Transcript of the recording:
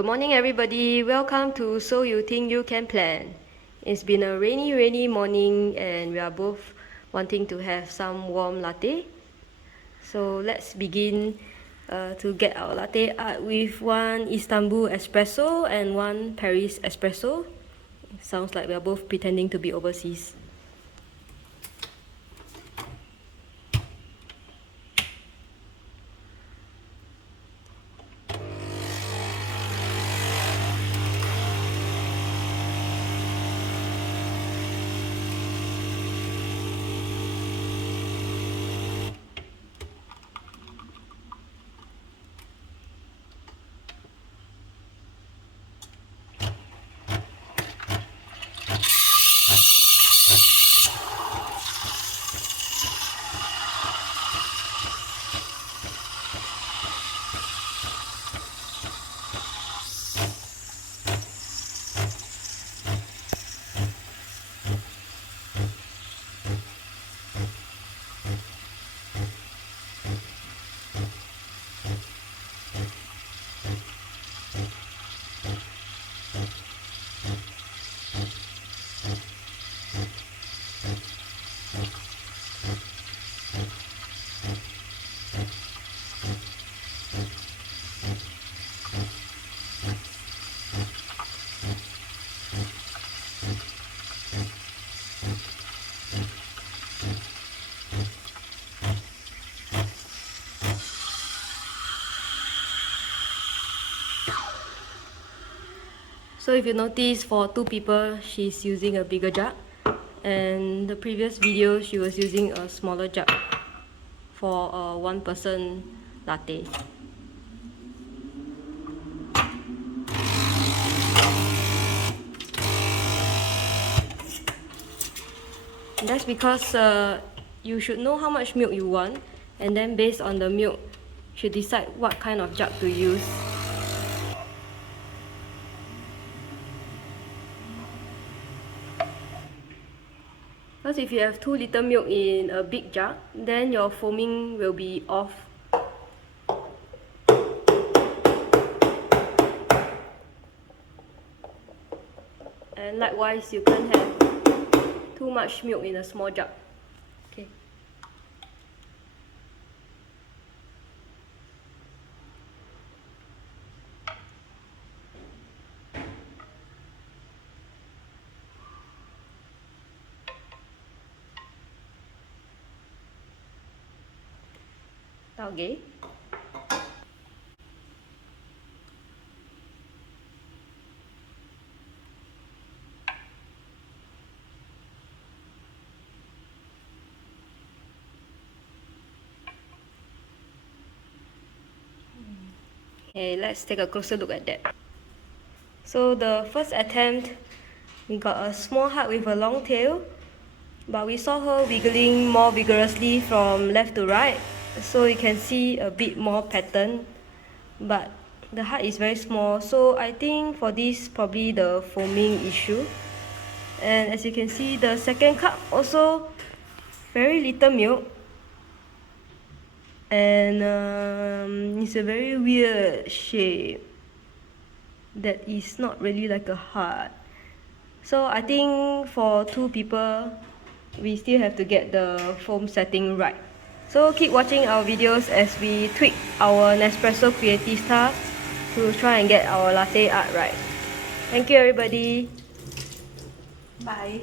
Good morning everybody, welcome to So You Think You Can Plan. It's been a rainy morning and we are both wanting to have some warm latte. So let's begin to get our latte art with one Istanbul espresso and one Paris espresso. Sounds like we are both pretending to be overseas. So if you notice, for two people, she's using a bigger jug, and the previous video she was using a smaller jug for a one-person latte. And that's because you should know how much milk you want, and then based on the milk, you should decide what kind of jug to use. Because if you have 2 liter milk in a big jug, then your foaming will be off. And likewise, you can't have too much milk in a small jug. Okay. Okay. Okay, let's take a closer look at that. So the first attempt, we got a small heart with a long tail, but we saw her wiggling more vigorously from left to right, so you can see a bit more pattern, but the heart is very small, so I think for this probably the foaming issue. And as you can see, the second cup also very little milk, and it's a very weird shape that is not really like a heart. So I think for 2 people, we still have to get the foam setting right. So keep watching our videos as we tweak our Nespresso Creatista to try and get our latte art right. Thank you everybody. Bye.